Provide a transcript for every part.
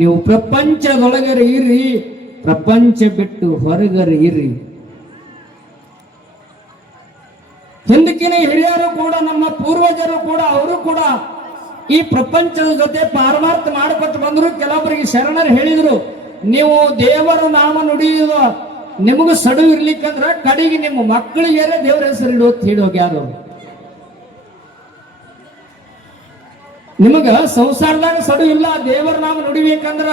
ನೀವು ಪ್ರಪಂಚದೊಳಗರ ಇರ್ರಿ, ಪ್ರಪಂಚ ಬಿಟ್ಟು ಹೊರಗರ ಇರ್ರಿ. ಹಿಂದಕ್ಕಿನ ಹಿರಿಯರು ಕೂಡ, ನಮ್ಮ ಪೂರ್ವಜರು ಕೂಡ, ಅವರು ಕೂಡ ಈ ಪ್ರಪಂಚದ ಜೊತೆ ಪಾರಮಾರ್ಥ ಮಾಡಿಕೊಟ್ಟು ಬಂದ್ರು. ಕೆಲವೊಬ್ಬರಿಗೆ ಶರಣರು ಹೇಳಿದ್ರು, ನೀವು ದೇವರ ನಾಮ ನುಡಿಯುವ ನಿಮಗೂ ಸಡು ಇರ್ಲಿಕ್ಕಂದ್ರ ಕಡೆಗೆ ನಿಮ್ಮ ಮಕ್ಕಳಿಗೆ ದೇವರ ಹೆಸರು ಇಡುವ ಹೇಳೋಗ್ಯಾರು. ನಿಮಗ ಸಂಸಾರದಾಗ ಸಡು ಇಲ್ಲ, ದೇವರ ನಾಮ ನುಡಿಬೇಕಂದ್ರ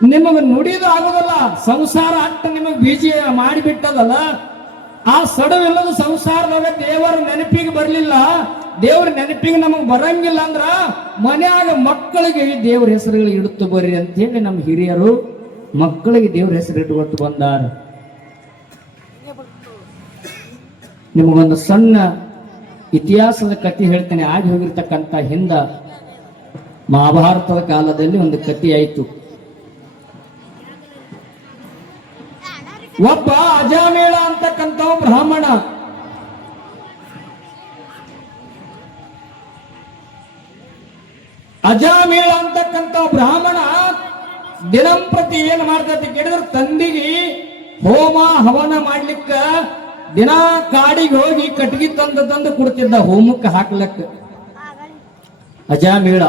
ನಿಮಗ ನುಡಿದು ಆಗೋದಲ್ಲ. ಸಂಸಾರ ಅಟ್ಟ ನಿಮಗ್ ಬೀಜ ಮಾಡಿಬಿಟ್ಟದಲ್ಲ, ಆ ಸಡು ಇಲ್ಲದ ಸಂಸಾರದಾಗ ದೇವರ ನೆನಪಿಗೆ ಬರ್ಲಿಲ್ಲ, ದೇವ್ರ ನೆನಪಿಗೆ ನಮಗ್ ಬರಂಗಿಲ್ಲ ಅಂದ್ರ ಮನ್ಯಾಗ ಮಕ್ಕಳಿಗೆ ದೇವ್ರ ಹೆಸರುಗಳು ಇಡುತ್ತು ಬರ್ರಿ ಅಂತ ಹೇಳಿ ನಮ್ಮ ಹಿರಿಯರು ಮಕ್ಕಳಿಗೆ ದೇವ್ರ ಹೆಸರು ಇಟ್ಕೊಟ್ಟು ಬಂದಾರ. ನಿಮಗೊಂದು ಸಣ್ಣ ಇತಿಹಾಸದ ಕಥೆ ಹೇಳ್ತೇನೆ. ಆಗಿ ಹೋಗಿರ್ತಕ್ಕಂಥ ಹಿಂದ ಮಹಾಭಾರತದ ಕಾಲದಲ್ಲಿ ಒಂದು ಕಥೆ ಆಯಿತು. ಒಬ್ಬ ಅಜಾಮೇಳ ಅಂತಕ್ಕಂಥ ಬ್ರಾಹ್ಮಣ, ಅಜಾಮೇಳ ಅಂತಕ್ಕಂಥ ಬ್ರಾಹ್ಮಣ ದಿನಂಪ್ರತಿ ಏನ್ ಮಾಡ್ತೈತಿ ಕೇಳಿದ್ರೆ, ತಂದಿಗೆ ಹೋಮ ಹವನ ಮಾಡ್ಲಿಕ್ಕ ದಿನ ಕಾಡಿಗೆ ಹೋಗಿ ಕಟ್ಟಿಗೆ ತಂದು ಕೊಡ್ತಿದ್ದ ಹೋಮಕ್ಕೆ ಹಾಕ್ಲಕ್ಕ. ಅಜಾಮೇಳ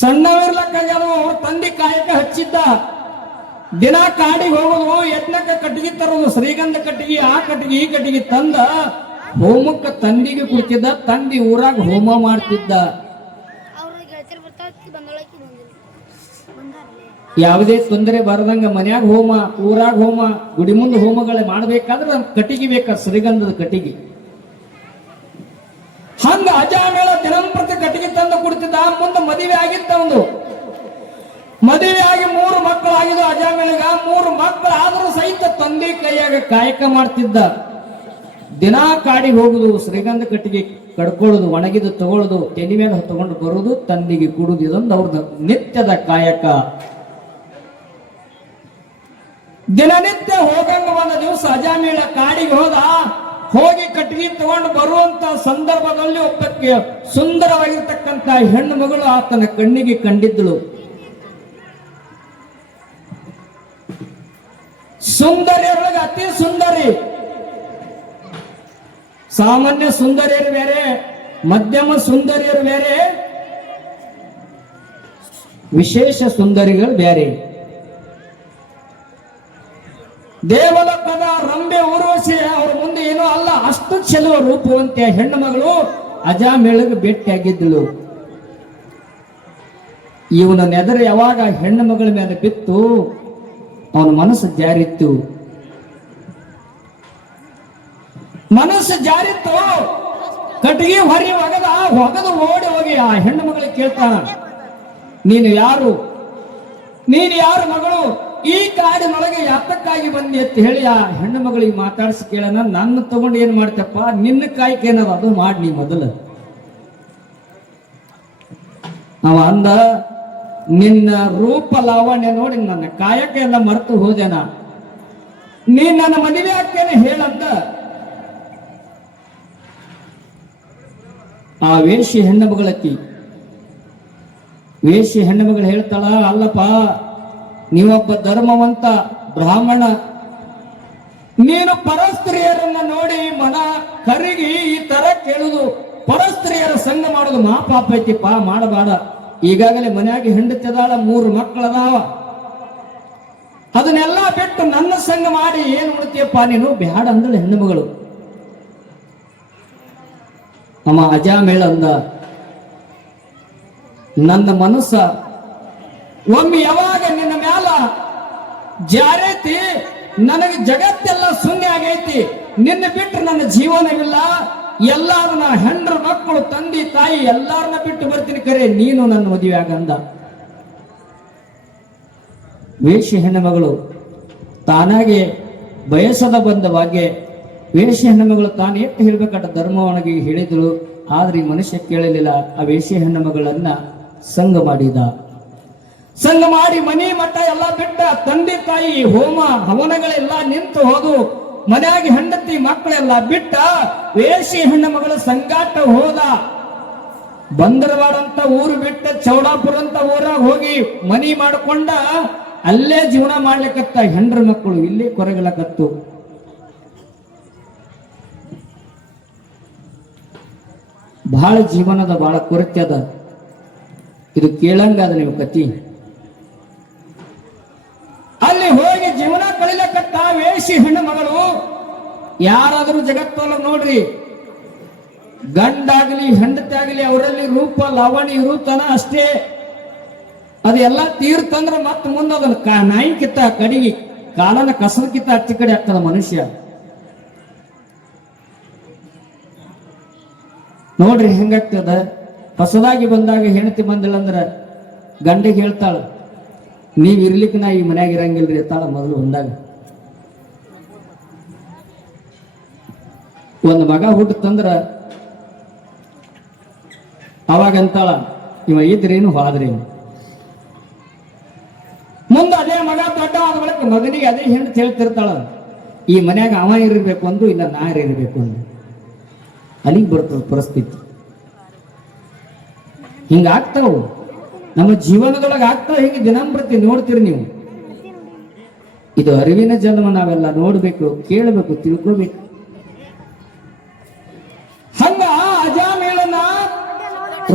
ಸಣ್ಣವಿರ್ಲಕ್ಕ ಅವ್ರ ತಂದೆ ಕಾಯಕ ಹಚ್ಚಿದ್ದ. ದಿನ ಕಾಡಿಗೆ ಹೋಗೋದು, ಯತ್ನಕ್ಕ ಕಟ್ಟಿಗೆ ತರೋದು, ಶ್ರೀಗಂಧ ಕಟ್ಟಿಗೆ, ಆ ಕಟ್ಟಿಗೆ ಈ ಕಟ್ಟಿಗೆ ತಂದ ಹೋಮಕ್ಕ ತಂದಿಗೆ ಕೊಡ್ತಿದ್ದ. ತಂದಿ ಊರಾಗ ಹೋಮ ಮಾಡ್ತಿದ್ದ. ಯಾವುದೇ ತೊಂದರೆ ಬರದಂಗ ಮನ್ಯಾಗ ಹೋಮ, ಊರಾಗ ಹೋಮ, ಗುಡಿ ಮುಂದೆ ಹೋಮಗಳೇ ಮಾಡ್ಬೇಕಾದ್ರೆ ಕಟ್ಟಿಗೆ ಬೇಕ, ಶ್ರೀಗಂಧದ ಕಟ್ಟಿಗೆ. ಹಂಗ ಅಜಾಮೇಳ ದಿನಂಪ್ರತಿ ಕಟ್ಟಿಗೆ ತಂದು ಕೊಡ್ತಿದ್ದ. ಮುಂದೆ ಮದುವೆ ಆಗಿತ್ತ. ಒಂದು ಮದುವೆ ಆಗಿ 3 ಮಕ್ಕಳಾಗಿದ್ದು ಅಜಾಮೇಳಗ. 3 ಮಕ್ಕಳಾದ್ರೂ ಸಹಿತ ತಂದೆ ಕೈಯಾಗ ಕಾಯಕ ಮಾಡ್ತಿದ್ದ. ದಿನಾ ಕಾಡಿಗೆ ಹೋಗುದು, ಶ್ರೀಗಂಧ ಕಟ್ಟಿಗೆ ಕಡ್ಕೊಳ್ಳೋದು, ಒಣಗಿದು ತಗೊಳ್ಳೋದು, ತೆನಿ ಮೇಲೆ ತಗೊಂಡು ಬರುದು, ತಂದಿಗೆ ಕುಡುದು, ಇದೊಂದು ಅವ್ರದ್ದು ನಿತ್ಯದ ಕಾಯಕ. ದಿನನಿತ್ಯ ಹೋಗಂಗ ಒಂದು ದಿವಸ ಅಜಾಮೇಳ ಕಾಡಿಗೆ ಹೋದ. ಹೋಗಿ ಕಟ್ಟಿಗೆ ತಗೊಂಡು ಬರುವಂತ ಸಂದರ್ಭದಲ್ಲಿ ಒಬ್ಬಕ್ಕೆ ಸುಂದರವಾಗಿರ್ತಕ್ಕಂಥ ಹೆಣ್ಣು ಮಗಳು ಆತನ ಕಣ್ಣಿಗೆ ಕಂಡಿದ್ದಳು. ಸುಂದರಿಯರೊಳಗೆ ಅತಿ ಸುಂದರಿ. ಸಾಮಾನ್ಯ ಸುಂದರಿಯರು ಬೇರೆ, ಮಧ್ಯಮ ಸುಂದರಿಯರು ಬೇರೆ, ವಿಶೇಷ ಸುಂದರಿಗಳು ಬೇರೆ. ದೇವಲೋಕದ ರಂಬೆ ಊರ್ವಶಿ ಅವ್ರ ಮುಂದೆ ಏನೋ ಅಲ್ಲ, ಅಷ್ಟು ಚೆಲುವ ರೂಪವಂತೆ ಹೆಣ್ಣು ಮಗಳು ಅಜಾಮೇಳಗೆ ಭೇಟಿಯಾಗಿದ್ದಳು. ಇವನ ನೆದರೆ ಯಾವಾಗ ಹೆಣ್ಣು ಮಗಳ ಮೇಲೆ ಬಿತ್ತು, ಅವನ ಮನಸ್ಸು ಜಾರಿತ್ತು. ಮನಸ್ಸು ಜಾರಿತ್ತು. ಕಟ್ಟಿಗೆ ಹೊರಿ ಹೊಗದು ಓಡಿ ಹೋಗಿ ಆ ಹೆಣ್ಣು ಮಗಳಿಗೆ ಕೇಳ್ತಾನ, ನೀನು ಯಾರು? ನೀನು ಯಾರು ಮಗಳು? ಈ ಕಾಡಿನೊಳಗೆ ಯಾತಕ್ಕಾಗಿ ಬಂದಿ ಅಂತ ಹೇಳಿ ಆ ಹೆಣ್ಣು ಮಗಳಿಗೆ ಮಾತಾಡಿಸಿ ಕೇಳೋಣ. ನನ್ನ ತಗೊಂಡು ಏನ್ ಮಾಡ್ತಪ್ಪ, ನಿನ್ನ ಕಾಯ್ಕೆ ಏನದ ಅದು ಮಾಡಿ ನೀ ಮೊದಲು. ಅವ ಅಂದ, ನಿನ್ನ ರೂಪ ಲಾವಣ್ಯ ನೋಡಿ ನನ್ನ ಕಾಯಕ ಎಲ್ಲ ಮರೆತು ಹೋದೆನ, ನೀನ್ ನನ್ನ ಮದುವೆ ಆಗ್ತೇನೆ ಹೇಳಂದ. ಆ ವೇಷಿ ಹೆಣ್ಣು ಮಗಳಕ್ಕಿ, ವೇಷಿ ಹೆಣ್ಣು ಮಗಳು ಹೇಳ್ತಾಳ, ಅಲ್ಲಪ್ಪ ನೀವೊಬ್ಬ ಧರ್ಮವಂತ ಬ್ರಾಹ್ಮಣ, ನೀನು ಪರಸ್ತ್ರೀಯರನ್ನ ನೋಡಿ ಮನ ಕರಿಗಿ ಈ ತರ ಕೇಳುದು, ಪರಸ್ತ್ರೀಯರ ಸಂಘ ಮಾಡುದು ಮಾ ಪಾಪ ಐತಿಪ್ಪ, ಮಾಡಬೇಡ. ಈಗಾಗಲೇ ಮನ್ಯಾಗ ಹೆಂಡತಿದಾಳ, 3 ಮಕ್ಕಳದಾವ, ಅದನ್ನೆಲ್ಲ ಬಿಟ್ಟು ನನ್ನ ಸಂಘ ಮಾಡಿ ಏನ್ ಮಾಡ್ತೀಯಪ್ಪ ನೀನು, ಬ್ಯಾಡ ಅಂದಳು ಹೆಣ್ಣು ಮಗಳು. ಅಮ್ಮ ಅಜಾಮೇಳ ಅಂದ, ನನ್ನ ಮನಸ್ಸ ಒಮ್ಮೆ ಯಾವಾಗ ನಿನ್ನ ಮ್ಯಾಲ ಜಾರೈತಿ, ನನಗೆ ಜಗತ್ತೆಲ್ಲ ಶೂನ್ಯ ಆಗೈತಿ, ನಿನ್ನ ಬಿಟ್ಟು ನನ್ನ ಜೀವನವಿಲ್ಲ, ಎಲ್ಲಾರನ್ನ ಹೆಂಡ್ರ ಮಕ್ಕಳು ತಂದೆ ತಾಯಿ ಎಲ್ಲಾರನ್ನ ಬಿಟ್ಟು ಬರ್ತೀನಿ, ಕರೆ ನೀನು ನನ್ನ ಮದುವೆ ಆಗಂದ. ವೇಷಿ ಹೆಣ್ಣು ಮಗಳು ತಾನಾಗೆ ಬಯಸದ ಬಂದ ಬಗ್ಗೆ ವೇಷಿ ಹೆಣ್ಣು ಮಗಳು ತಾನು ಎಷ್ಟು ಹೇಳ್ಬೇಕಂತ ಧರ್ಮವನಿಗೆ ಹೇಳಿದಳು. ಆದ್ರೆ ಈ ಮನುಷ್ಯ ಕೇಳಲಿಲ್ಲ. ಆ ವೇಷಿ ಹೆಣ್ಣು ಮಗಳನ್ನ ಸಂಘ ಮಾಡಿದ. ಸಂಘ ಮಾಡಿ ಮನೆ ಮಠ ಎಲ್ಲ ಬಿಟ್ಟ, ತಂದೆ ತಾಯಿ ಹೋಮ ಹವನಗಳೆಲ್ಲ ನಿಂತು ಹೋದು, ಮನೆಯಾಗಿ ಹೆಂಡತಿ ಮಕ್ಕಳೆಲ್ಲ ಬಿಟ್ಟ ವೇಷಿ ಹೆಣ್ಣು ಮಗಳ ಸಂಗಾಟ ಹೋದ. ಬಂದರವಾಡ ಅಂತ ಊರು ಬಿಟ್ಟ ಚೌಡಾಪುರ ಅಂತ ಊರಾಗ ಹೋಗಿ ಮನಿ ಮಾಡ್ಕೊಂಡ ಅಲ್ಲೇ ಜೀವನ ಮಾಡ್ಲಿಕ್ಕತ್ತ. ಹೆಂಡ್ರ ಮಕ್ಕಳು ಇಲ್ಲಿ ಕೊರಗಲಕತ್ತು. ಬಹಳ ಜೀವನದ ಬಹಳ ಕೊರತೆ ಅದ. ಇದು ಕೇಳಂಗಾದ ನೀವು ಕತಿ. ಅಲ್ಲಿ ಹೋಗಿ ಜೀವನ ಕಳಿಲಕತ್ತ ವೇಷಿ ಹೆಣ್ಣು ಮಗಳು. ಯಾರಾದ್ರೂ ಜಗತ್ತೊಳಗೆ ನೋಡ್ರಿ, ಗಂಡಾಗಲಿ ಹೆಂಡತಿ ಆಗಲಿ ಅವರಲ್ಲಿ ರೂಪ ಲಾವಣಿ ಇರುತ್ತಾನ ಅಷ್ಟೇ. ಅದೆಲ್ಲ ತೀರ್ತಂದ್ರ ಮತ್ ಮುಂದೆ ಅದನ್ನ ನಾಯಿ ಕಿತ್ತ ಕಡಿಗಿ ಕಾಲನ ಕಸದ ಕಿತ್ತ ಹಚ್ಚಿ ಕಡೆ ಆಗ್ತದ ಮನುಷ್ಯ. ನೋಡ್ರಿ ಹೆಂಗಾಗ್ತದ. ಹೊಸದಾಗಿ ಬಂದಾಗ ಹೆಂಡತಿ ಬಂದಿಲ್ಲಂದ್ರ ಗಂಡಿಗೆ ಹೇಳ್ತಾಳ, ನೀವ್ ಇರ್ಲಿಕ್ಕೆ ನಾ ಈ ಮನ್ಯಾಗ ಇರಂಗಿಲ್ರಿ ಅಂತಾಳ. ಮೊದಲು ಬಂದಾಗ ಒಂದು ಮಗ ಹುಟ್ಟತಂದ್ರ ಅವಾಗ ಅಂತಾಳ, ಇವ ಇದ್ರೇನು ಹೋದ್ರೇನು. ಮುಂದೆ ಅದೇ ಮಗ ದೊಡ್ಡ ಆದ ಬಳಿಕ ಮಗನಿಗೆ ಅದೇ ಹೆಂಡತಿ ಹೇಳ್ತಿರ್ತಾಳ, ಈ ಮನ್ಯಾಗ ಅವ ಇರಬೇಕು ಅಂದು, ಇಲ್ಲ ನಾ ಇರಬೇಕು ಅಂದು. ಅಲ್ಲಿಗೆ ಬರ್ತದ ಪರಿಸ್ಥಿತಿ. ಹಿಂಗಾಗ್ತಾವು ನಮ್ಮ ಜೀವನದೊಳಗೆ ಆಗ್ತಾವ. ಹಿಂಗೆ ದಿನಂಪ್ರತಿ ನೋಡ್ತೀರಿ ನೀವು. ಇದು ಅರಿವಿನ ಜನ್ಮ. ನಾವೆಲ್ಲ ನೋಡ್ಬೇಕು, ಕೇಳಬೇಕು, ತಿಳ್ಕೋಬೇಕು. ಹಂಗ ಅಜಾಮೇಳನ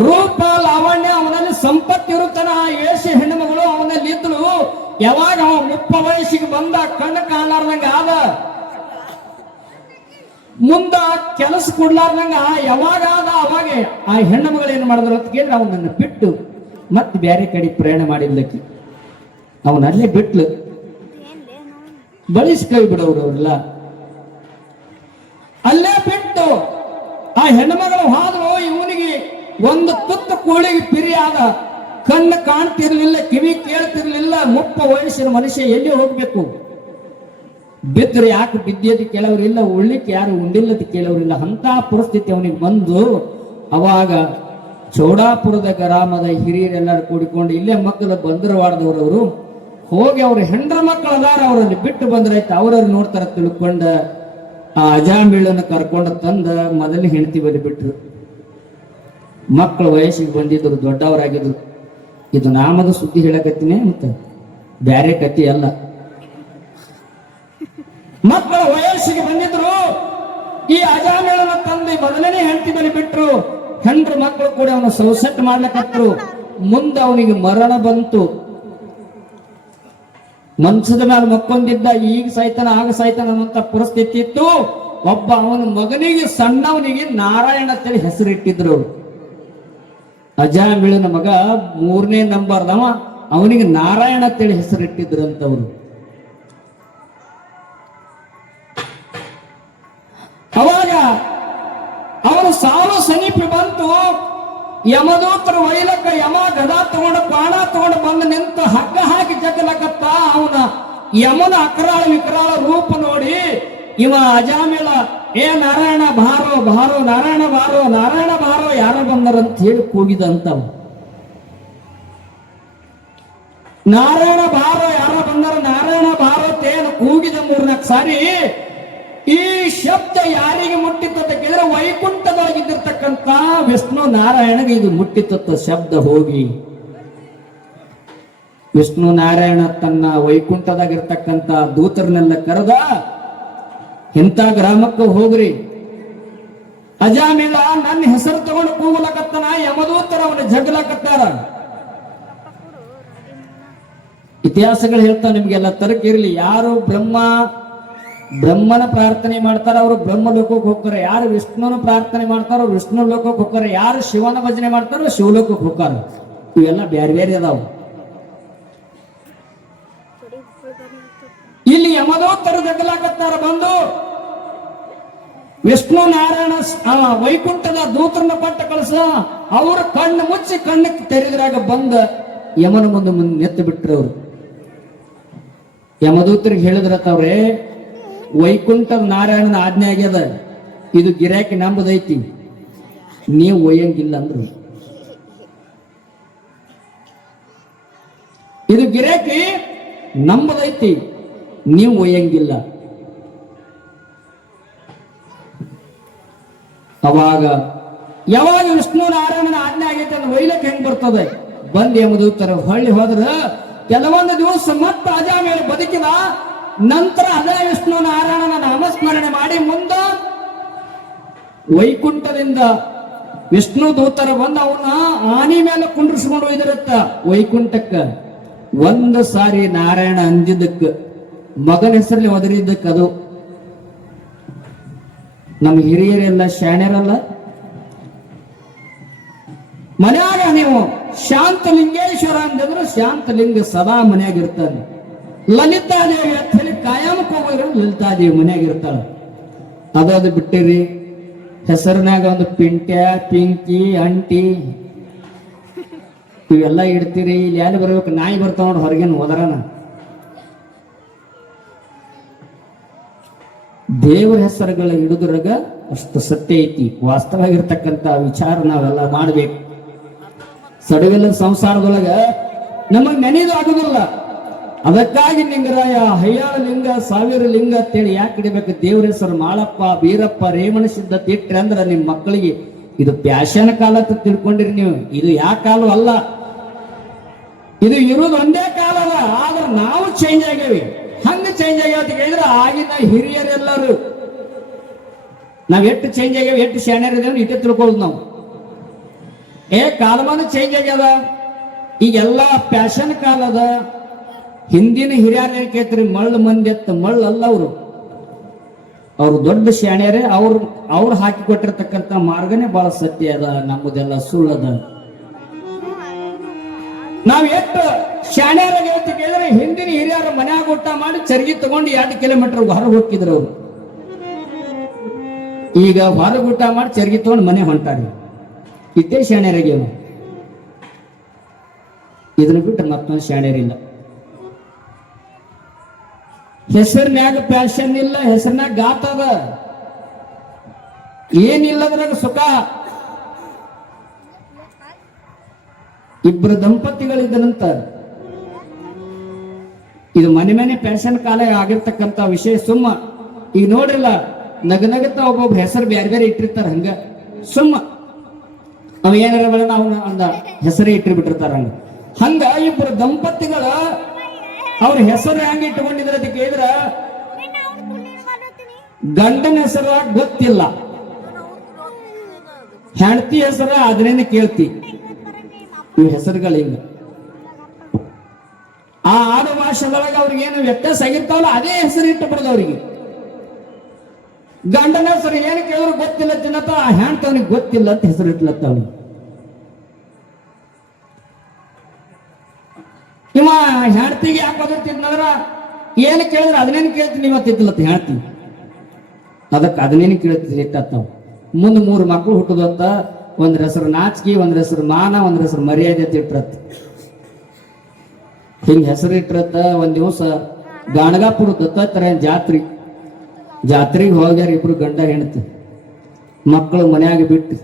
ರೂಪ ಲಾವಣ್ಯ ಅವನಲ್ಲಿ ಸಂಪತ್ತಿರುತ್ತಾನ. ಏಷಿ ಹೆಣ್ಣು ಮಗಳು ಅವನಲ್ಲಿ ಇದ್ಳು. ಯಾವಾಗ ಅವ 30 ವಯಸ್ಸಿಗೆ ಬಂದ, ಕಣ್ಣು ಕಾಣಲಾರ್ದಂಗ ಆದ, ಮುಂದ ಕೆಲಸ ಕೊಡ್ಲಾರ್ದಂಗ ಯಾವಾಗ ಆದ, ಅವಾಗ ಆ ಹೆಣ್ಣು ಮಗಳು ಏನ್ ಮಾಡಿದ್ರು ಅಂತ ಕೇಳಿದ್ರೆ ಅವನನ್ನು ಬಿಟ್ಟು ಮತ್ತೆ ಬೇರೆ ಕಡೆ ಪ್ರಯಾಣ ಮಾಡಿದ್ಲಕ್ಕಿ. ಅವನಲ್ಲೇ ಬಿಟ್ಲು. ಬಳಸಿ ಕೈ ಬಿಡೋರು ಅವ್ರಲ್ಲ. ಅಲ್ಲೇ ಬಿಟ್ಟು ಆ ಹೆಣ್ಣು ಮಗಳು ಹಾದ್ರು. ಇವನಿಗೆ ಒಂದು ತುತ್ತು ಕೂಳಿಗೆ ಪಿರಿಯಾದ. ಕಣ್ಣು ಕಾಣ್ತಿರ್ಲಿಲ್ಲ, ಕಿವಿ ಕೇಳ್ತಿರ್ಲಿಲ್ಲ. 30 ವಯಸ್ಸಿನ ಮನುಷ್ಯ ಎಲ್ಲಿ ಹೋಗ್ಬೇಕು? ಬಿದ್ದರೆ ಯಾಕೆ ಬಿದ್ದಿದ್ದು ಕೆಲವರಿಲ್ಲ, ಉಳ್ಳಿಕ್ಕೆ ಯಾರು ಉಂಡಿಲ್ಲದ ಕೆಲವರಿಲ್ಲ. ಅಂತ ಪರಿಸ್ಥಿತಿ ಅವನಿಗೆ ಬಂದು ಅವಾಗ ಚೌಡಾಪುರದ ಗ್ರಾಮದ ಹಿರಿಯರೆಲ್ಲರೂ ಕೂಡಿಕೊಂಡು ಇಲ್ಲೇ ಮಕ್ಕಳು ಬಂದರವಾಡದವರು ಹೋಗಿ ಅವ್ರ ಹೆಂಡ್ರ ಮಕ್ಕಳು ಅದಾರ, ಅವರಲ್ಲಿ ಬಿಟ್ಟು ಬಂದ್ರಾಯ್ತು. ಅವರವ್ರು ನೋಡ್ತಾರ ತಿಳ್ಕೊಂಡ ಆ ಅಜಾಮಿಳನ್ನು ಕರ್ಕೊಂಡು ತಂದ ಮೊದಲನೇ ಹೆಂಡತಿ ಬಲಿ ಬಿಟ್ರು. ಮಕ್ಕಳು ವಯಸ್ಸಿಗೆ ಬಂದಿದ್ರು, ದೊಡ್ಡವರಾಗಿದ್ರು. ಇದು ನಾಮದ ಸುದ್ದಿ ಹೇಳಕತ್ತೀನಿ ಅಂತ ಬ್ಯಾರೆ ಕತಿ ಅಲ್ಲ. ಮಕ್ಕಳು ವಯಸ್ಸಿಗೆ ಬಂದಿದ್ರು. ಈ ಅಜಾಮೇಳನ ತಂದೆ ಮೊದಲನೇ ಹೆಂಡತಿ ಬಲಿ ಬಿಟ್ರು. ಹೆಂಡ್ರು ಮಕ್ಕಳು ಕೂಡ ಅವನು ಸೌಸೆಟ್ ಮಾಡ್ಲಿಕ್ಕತ್ರು. ಮುಂದೆ ಅವನಿಗೆ ಮರಣ ಬಂತು. ಮನ್ಸದ ಮೇಲೆ ಮಕ್ಕೊಂದಿದ್ದ, ಈಗ ಸಾಯ್ತಾನ ಆಗ ಸಾಯ್ತಾನ ಅನ್ನುವಂತ ಪರಿಸ್ಥಿತಿ ಇತ್ತು. ಒಬ್ಬ ಅವನ ಮಗನಿಗೆ, ಸಣ್ಣವನಿಗೆ ನಾರಾಯಣ ಅಂತೇಳಿ ಹೆಸರಿಟ್ಟಿದ್ರು. ಅಜಾಮಿಳನ ಮಗ 3ನೇ ನಂಬರ್ದವ, ಅವನಿಗೆ ನಾರಾಯಣ ಅಂತೇಳಿ ಹೆಸರಿಟ್ಟಿದ್ರು ಅಂತವ್ರು. ಅವಾಗ ಅವನು ಸಾವು ಸಮೀಪ ಬಂತು. ಯಮದೂತರ ವೈಲಕ ಯಮ ಗದಾ ತಗೊಂಡು ಪ್ರಾಣ ತಗೊಂಡು ಬಂದು ನಿಂತ ಹಗ್ಗ ಹಾಕಿ ಜಗಲಕತ್ತ. ಅವನ ಯಮನ ಅಕರಾಳ ವಿಕರಾಳ ರೂಪ ನೋಡಿ ಇವ ಅಜಾಮೇಳ, ಏ ನಾರಾಯಣ ಬಾರೋ ಬಾರೋ, ನಾರಾಯಣ ಬಾರೋ, ನಾರಾಯಣ ಬಾರೋ, ಯಾರ ಬಂದರಂತ ಹೇಳಿ ಕೂಗಿದಂತವ. ನಾರಾಯಣ ಬಾರೋ, ಯಾರ ಬಂದರ, ನಾರಾಯಣ ಬಾರೋ ತೇನು ಕೂಗಿದ 3-4 ಸಾರಿ. ಈ ಶಬ್ದ ಯಾರಿಗೆ ಮುಟ್ಟಿತ್ತ ಕೇಳಿದ್ರೆ ವೈಕುಂಠದೊಳಗಿದ್ದಿರ್ತಕ್ಕಂಥ ವಿಷ್ಣು ನಾರಾಯಣಗೆ ಇದು ಮುಟ್ಟಿತ್ತ ಶಬ್ದ ಹೋಗಿ. ವಿಷ್ಣು ನಾರಾಯಣ ತನ್ನ ವೈಕುಂಠದಾಗಿರ್ತಕ್ಕಂಥ ದೂತರನ್ನೆಲ್ಲ ಕರೆದ, ಇಂಥ ಗ್ರಾಮಕ್ಕೆ ಹೋಗ್ರಿ, ಅಜಾಮಿಳ ನನ್ನ ಹೆಸರು ತಗೊಂಡು ಕೂಗಲಕತ್ತನ, ಯಮದೂತರ ಅವನ ಜಗ್ಲಕತ್ತಾರ. ಇತಿಹಾಸಗಳು ಹೇಳ್ತಾ ನಿಮ್ಗೆಲ್ಲ ತರಕಿರ್ಲಿ. ಯಾರು ಬ್ರಹ್ಮನ ಪ್ರಾರ್ಥನೆ ಮಾಡ್ತಾರ ಅವರು ಬ್ರಹ್ಮ ಲೋಕಕ್ಕೆ ಹೋಗ್ತಾರೆ. ಯಾರು ವಿಷ್ಣುನ ಪ್ರಾರ್ಥನೆ ಮಾಡ್ತಾರೋ ಅವ್ರು ವಿಷ್ಣು ಲೋಕಕ್ಕೆ ಹೋಗ್ತಾರೆ. ಯಾರು ಶಿವನ ಭಜನೆ ಮಾಡ್ತಾರೋ ಶಿವಲೋಕಕ್ಕೆ ಹೋಗ್ತಾರೆ. ಇವೆಲ್ಲ ಬೇರೆ ಬೇರೆ ಅದಾವ. ಇಲ್ಲಿ ಯಮದೂತರು ಜಗಲಾಕತ್ತಾರ ಬಂದು ವಿಷ್ಣು ನಾರಾಯಣ ವೈಕುಂಠದ ದೂತರನ್ನ ಪಟ್ಟ ಕಳಿಸ. ಅವ್ರ ಕಣ್ಣು ಮುಚ್ಚಿ ಕಣ್ಣಕ್ಕೆ ತೆರೆದ್ರಾಗ ಬಂದ ಯಮನ ಮುಂದೆ ನೆತ್ತು ಬಿಟ್ರು. ಅವರು ಯಮದೂತರಿಗೆ ಹೇಳಿದ್ರತ್ತವ್ರೆ, ವೈಕುಂಠದ ನಾರಾಯಣನ ಆಜ್ಞೆ ಆಗ್ಯದ, ಇದು ಗಿರಾಕಿ ನಂಬದೈತಿ, ನೀವು ಒಯ್ಯಂಗಿಲ್ಲ ಅಂದ್ರು. ಇದು ಗಿರಾಕಿ ನಂಬದೈತಿ, ನೀವು ಒಯ್ಯಂಗಿಲ್ಲ. ಅವಾಗ ಯಾವಾಗ ವಿಷ್ಣು ನಾರಾಯಣನ ಆಜ್ಞೆ ಬರ್ತದೆ. ಬಂದ್ ಯಮದೂತರ ಹೊಳ್ಳಿ ಹೋದ್ರ ಕೆಲವೊಂದು ದಿವಸ ಮತ್ತೆ ಅಜಾಮೇಲೆ ಬದುಕಿದ ನಂತರ ಅದೇ ವಿಷ್ಣು ನಾರಾಯಣನ ನಾಮಸ್ಮರಣೆ ಮಾಡಿ ಮುಂದ ವೈಕುಂಠದಿಂದ ವಿಷ್ಣು ದೂತರ ಬಂದು ಅವನ ಆನಿ ಮೇಲೆ ಕುಂಡ್ರಿಸ್ಕೊಂಡು ಒಯ್ದಿರತ್ತ ವೈಕುಂಠಕ್ಕ. ಒಂದು ಸಾರಿ ನಾರಾಯಣ ಅಂದಿದ್ದಕ್ಕ ಮಗನ ಹೆಸರಲ್ಲಿ ಒದರಿದ್ದಕ್ಕ ಅದು ನಮ್ಮ ಹಿರಿಯರೆಲ್ಲ ಶಾಣ್ಯರಲ್ಲ. ಮನ್ಯಾಗ ನೀವು ಶಾಂತಲಿಂಗೇಶ್ವರ ಅಂತಂದ್ರೆ ಶಾಂತಲಿಂಗ ಸದಾ ಮನ್ಯಾಗಿರ್ತಾನೆ. ಲಲಿತಾದೇವಿ ಅಂತ ಹೇಳಿ ಕಾಯಮಕ್ಕೆ ಹೋಗೋರು ಲಲಿತಾದೇವಿ ಮನ್ಯಾಗಿರ್ತಾಳ. ಅದಾದ ಬಿಟ್ಟಿರಿ ಹೆಸರಿನಾಗ ಒಂದು ಪಿಂಟ್ಯ ಪಿಂಕಿ ಅಂಟಿ ಇವೆಲ್ಲ ಇಡ್ತೀರಿ. ಇಲ್ಲಿ ಎಲ್ಲಿ ಬರ್ಬೇಕು ನಾಯಿ ಬರ್ತಾವ ನೋಡಿ ಹೊರಗಿನ ಹೋದರನ. ದೇವರ ಹೆಸರುಗಳ ಹಿಡಿದ್ರಾಗ ಅಷ್ಟು ಸತ್ಯ ಐತಿ. ವಾಸ್ತವಾಗಿರ್ತಕ್ಕಂಥ ವಿಚಾರ ನಾವೆಲ್ಲ ಮಾಡ್ಬೇಕು. ಸಡವೆಲ್ಲ ಸಂಸಾರದೊಳಗ ನಮಗ್ ನೆನೆದು ಆಗುದಿಲ್ಲ. ಅದಕ್ಕಾಗಿ ಲಿಂಗರಾಯ ಹಯ್ಯಾಳ ಲಿಂಗ ಸಾವಿರ ಲಿಂಗ ಅಂತೇಳಿ ಯಾಕೆ ಇಡಬೇಕು? ದೇವ್ರ ಹೆಸರು ಮಾಳಪ್ಪ ಬೀರಪ್ಪ ರೇವಣ ಸಿದ್ಧ ತಿಟ್ರಿ ಅಂದ್ರ ನಿಮ್ ಮಕ್ಕಳಿಗೆ ಇದು ಪ್ಯಾಶನ್ ಕಾಲ ಅಂತ ತಿಳ್ಕೊಂಡಿರಿ ನೀವು. ಇದು ಯಾವ ಕಾಲ ಅಲ್ಲ, ಇದು ಇರುವುದು ಒಂದೇ ಕಾಲ ಅದ. ಆದ್ರೆ ನಾವು ಚೇಂಜ್ ಆಗೇವಿ. ಹಂಗ ಚೇಂಜ್ ಆಗ್ಯಾವ ಅಂತ ಹೇಳಿದ್ರೆ ಆಗಿನ ಹಿರಿಯರೆಲ್ಲರೂ ನಾವ್ ಎಷ್ಟು ಚೇಂಜ್ ಆಗ್ಯಾವ ಎಷ್ಟು ಶಾಣ್ಯರಿದ್ದೇವೆ ಇಟ್ಟೆ ತಿಳ್ಕೊಳ್ಳೋದು ನಾವು. ಕಾಲಮಾನ ಚೇಂಜ್ ಆಗ್ಯದ. ಈಗೆಲ್ಲ ಪ್ಯಾಶನ್ ಕಾಲ ಅದ. ಹಿಂದಿನ ಹಿರಿಯರ ಕೇಳ್ತೀರಿ ಮಳ್ಳು ಮಂದಿ ಎತ್ತ ಮಳ್ಳು ಅಲ್ಲ ಅವ್ರು ದೊಡ್ಡ ಶಾಣ್ಯರೇ. ಅವ್ರು ಹಾಕಿ ಕೊಟ್ಟಿರ್ತಕ್ಕಂಥ ಮಾರ್ಗನೇ ಬಹಳ ಸತ್ಯ ಅದ. ನಮ್ಮದೆಲ್ಲ ಸುಳ್ಳದ. ನಾವ್ ಎಷ್ಟು ಶಾಣ್ಯರಾಗ ಅಂತ ಕೇಳಿದ್ರೆ ಹಿಂದಿನ ಹಿರಿಯರ ಮನ್ಯಾಗ ಊಟ ಮಾಡಿ ಚರ್ಗಿ ತಗೊಂಡು 2 ಕಿಲೋಮೀಟರ್ ಹೊರಗೆ ಹೋಗಿದ್ರು ಅವ್ರು. ಈಗ ಹೊರಗೆ ಊಟ ಮಾಡಿ ಚರ್ಗಿ ತಗೊಂಡು ಮನೆ ಹೊಂಟಾರಿ. ಇದೇ ಶಾಣ್ಯರಾಗ್ಯವ. ಇದನ್ನ ಬಿಟ್ಟು ಮತ್ತೊಂದು ಶಾಣ್ಯರಿಲ್ಲ. ಹೆಸರಿನ್ಯಾಗ ಪ್ಯಾಶನ್ ಇಲ್ಲ, ಹೆಸರಿನ್ಯಾಗ ಗಾತ ಅದ. ಏನಿಲ್ಲದ್ರಾಗ ಸುಖ. ಇಬ್ಬರು ದಂಪತಿಗಳಿದ್ದನಂತ. ಇದು ಮನೆ ಪ್ಯಾಶನ್ ಕಾಲ ಆಗಿರ್ತಕ್ಕಂಥ ವಿಷಯ. ಸುಮ್ಮ ಈಗ ನೋಡ್ರಿಲ್ಲ ನಗನಗತ್ತ ಒಬ್ಬೊಬ್ಬ ಹೆಸರು ಬೇರೆ ಬೇರೆ ಇಟ್ಟಿರ್ತಾರ. ಹಂಗ ಸುಮ್ಮ ಅವ ಏನಾರ ಬೇಡ ಅವನ ಅಂದ ಹೆಸರೇ ಇಟ್ರಿ ಬಿಟ್ಟಿರ್ತಾರ. ಹಂಗ ಇಬ್ಬರು ದಂಪತಿಗಳ ಅವ್ರ ಹೆಸರು ಹೆಂಗ ಇಟ್ಕೊಂಡಿದ್ರ ಅಂತ ಕೇಳಿದ್ರ ಗಂಡನ ಹೆಸರ ಗೊತ್ತಿಲ್ಲ, ಹೆಂಡತಿ ಹೆಸರ ಅದನ್ನೇನೆ ಕೇಳ್ತಿ. ಈ ಹೆಸರುಗಳು ಹಿಂಗ ಆ ಆಡು ಭಾಷೆದೊಳಗೆ ಅವ್ರಿಗೇನು ವ್ಯತ್ಯಾಸ ಆಗಿರ್ತಾವಲ್ಲ ಅದೇ ಹೆಸರು ಇಟ್ಟಬಿಡೋದು ಅವ್ರಿಗೆ. ಗಂಡನ ಹೆಸರು ಏನು ಕೇಳಿದ್ರು ಗೊತ್ತಿಲ್ಲ ತಿನ್ನತ್ತ, ಆ ಹೆಂಡ್ತವನಿಗೆ ಗೊತ್ತಿಲ್ಲ ಅಂತ ಹೆಸರು ಇಟ್ಲತ್ತ ಅವನಿಗೆ. ಇವ ಹೆಂಡ್ತಿಗೆ ಯಾಕೆ ಒದರ್ತಿದ್ನಂದ್ರ ಏನು ಕೇಳಿದ್ರೆ ಅದನ್ನೇನು ಕೇಳ್ತೀನಿ ಇವತ್ತಿದ್ಲತ್ತ ಹೆಂಡ್ತಿ. ಅದಕ್ಕೆ ಅದನ್ನೇನು ಕೇಳ್ತಿತ್ತ. ಮುಂದೆ 3 ಮಕ್ಕಳು ಹುಟ್ಟುದಂತ. ಒಂದ್ರ ಹೆಸರು ನಾಚಿಕೆ, ಒಂದ್ರ ಹೆಸರು ಮಾನ, ಒಂದ್ರ ಹೆಸರು ಮರ್ಯಾದೆ ಅಂತ ಇಟ್ಟಿರತ್ತ. ಹಿಂಗ ಹೆಸರು ಇಟ್ಟಿರತ್ತ. ಒಂದ್ ದಿವಸ ಗಾಣಗಾಪುರ ದತ್ತಾತ್ರೇಯನ ಜಾತ್ರೆಗೆ ಹೋಗ್ಯಾರ ಇಬ್ರು ಗಂಡ ಹೆಂಡತಿ. ಮಕ್ಕಳು ಮನ್ಯಾಗ ಬಿಟ್ಟು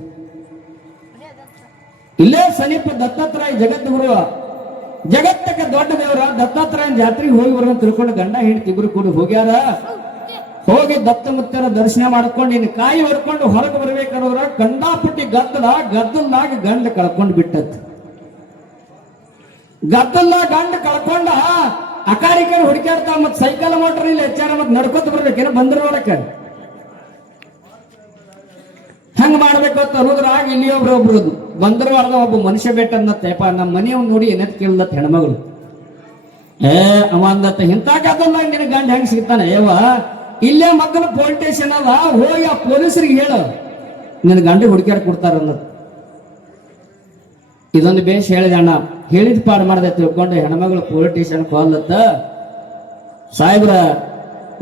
ಇಲ್ಲೇ ಸಮೀಪ ದತ್ತಾತ್ರೇಯ ಜಗದ್ಗುರು, ಜಗತ್ತಕ್ಕೆ ದೊಡ್ಡ ದೇವರ ದತ್ತಾತ್ರೇಯನ ಜಾತ್ರೆಗೆ ಹೋಗಿ ಬರೋ ತಿಳ್ಕೊಂಡು ಗಂಡ ಹೆಂಡತಿ ಇಬ್ರು ಕೂಡ ಹೋಗ್ಯಾರ. ಹೋಗಿ ದತ್ತ ಮುತ್ತರ ದರ್ಶನ ಮಾಡ್ಕೊಂಡು ಇನ್ನು ಕಾಯಿ ಹೊಡ್ಕೊಂಡು ಹೊರಗೆ ಬರ್ಬೇಕಾದ್ರ ಕಂಡಾಪಟ್ಟಿ ಗದ್ದಲ್ದಾಗ ಗಂಡ ಕಳ್ಕೊಂಡು ಬಿಟ್ಟತ್. ಗದ್ದಲ್ದಾಗ ಗಂಡ ಕಳ್ಕೊಂಡ ಅಕಾರಿಕರು ಹುಡುಕಾಡ್ತಾ ಮತ್ ಸೈಕಲ್ ಮೋಟರ್ ಇಲ್ಲ ಹೆಚ್ಚಾರ ಮತ್ ನಡ್ಕೊತ ಬರ್ಬೇಕೇನ ಬಂದ್ರು ನೋಡಕ. ಹಂಗ ಮಾಡ್ಬೇಕು ಅಂತ ಅನ್ನೋದ್ರಾಗ ಇಲ್ಲಿ ಒಬ್ರು ಬಂದ್ರು ಅರ್ಧ ಒಬ್ಬ ಮನುಷ್ಯ ಬೇಟ ಅನ್ನತ್ತೇಪ ನಮ್ಮ ಮನೆಯವ್ ನೋಡಿ ಏನತ್ ಕೇಳತ್ ಹೆಣ್ಮಗಳು. ಅವ ಅಂದತ್ತ ಇಂಥ ಗದ್ದಲ್ದಾಗ ನಿನ್ನ ಗಂಡ ಹೆಂಗ್ ಸಿಗ್ತಾನೆ? ಇಲ್ಲೇ ಮಕ್ಕಳು ಪೊಲೀಸ್ ಸ್ಟೇಷನ್ ಅದ, ಹೋಗಿ ಆ ಪೊಲೀಸರಿಗೆ ಹೇಳು ನಿನ್ನ ಗಂಡ ಹುಡುಕ್ಯಾಡ ಕೊಡ್ತಾರ ಅನ್ನೋದು. ಇದೊಂದು ಬೇಷ್ ಹೇಳಿದ ಅಣ್ಣ. ಹೇಳಿದ್ ಪಾಡು ಮಾಡ್ದೆ ತಿಳ್ಕೊಂಡು ಹೆಣ್ಮಗಳು ಪೊಲೀಸ್ ಸ್ಟೇಷನ್ ಹೋಗ್ಲತ್ತ. ಸಾಹೇಬ್ರ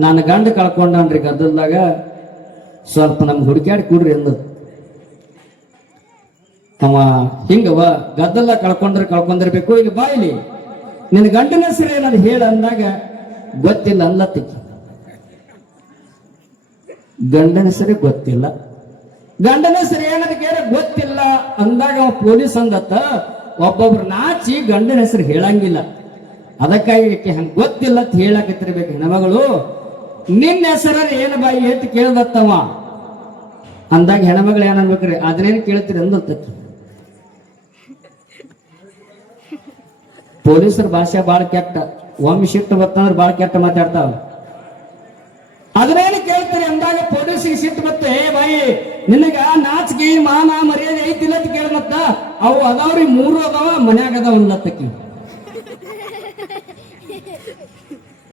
ನಾನು ಗಂಡ ಕಳ್ಕೊಂಡ್ರಿ ಗದ್ದಲ್ದಾಗ, ಸ್ವಲ್ಪ ನಮ್ಗೆ ಹುಡುಕ್ಯಾಡಿ ಕೊಡ್ರಿ ಅನ್ನೋದು. ಅವ ಹಿಂಗವ ಗದ್ದಲ್ದಾಗ ಕಳ್ಕೊಂಡಿರ್ಬೇಕು. ಇಲ್ಲಿ ಬಾಯಿಲಿ ನಿನ್ನ ಗಂಡನ ಹೆಸರು ಏನಾದ್ರು ಹೇಳ ಅಂದಾಗ ಗೊತ್ತಿಲ್ಲ ಅನ್ಲತ್ತಿಕ್ಕಿ. ಗಂಡನ ಹೆಸರೇ ಗೊತ್ತಿಲ್ಲ. ಗಂಡನ ಹೆಸರು ಏನದ ಕೇಳ ಗೊತ್ತಿಲ್ಲ ಅಂದಾಗ ಅವ ಪೊಲೀಸ್ ಅಂದತ್ತ. ಒಬ್ಬೊಬ್ರು ನಾಚಿ ಗಂಡನ ಹೆಸರು ಹೇಳಂಗಿಲ್ಲ. ಅದಕ್ಕಾಗಿ ಹಂಗ ಗೊತ್ತಿಲ್ಲ ಅಂತ ಹೇಳಕತ್ತಿರ್ಬೇಕು ಹೆಣ್ಮಗಳು. ನಿನ್ನ ಹೆಸರ ಏನ ಬಾಯಿ ಅಂತ ಕೇಳ್ದತ್ತವ ಅಂದಾಗ ಹೆಣ್ಮಗಳು ಏನ್ ಅನ್ಬೇಕ್ರಿ? ಅದನ್ನೇನು ಕೇಳ್ತೀರಿ ಅಂದತ್ತ. ಪೊಲೀಸರ ಭಾಷೆ ಬಾಳ ಕೆಟ್ಟ, ಒಮ್ಮೆ ಸಿಟ್ಟು ಬರ್ತಂದ್ರೆ ಬಾಳ ಕೆಟ್ಟ ಮಾತಾಡ್ತಾವ. ಅದನ್ನೇನು ಕೇಳ್ತೀರಿ ಅಂದಾಗ ಪೊಲೀಸಿಗೆ ಸಿಟ್ಟು ಬತ್ತೆ, ಬಾಯಿ ನಿನಗ ನಾಚಿಕೆ ಮಾನ ಮರ್ಯಾದೆ ಐತಿಲ್ಲ ಅಂತ ಕೇಳ. ಮತ್ತ ಅವು ಅದಾವ್ರಿ 3 ಅದಾವ, ಮನ್ಯಾಗ ಅದಾವ 1 ಲತ್ತಕ್ಕಿ.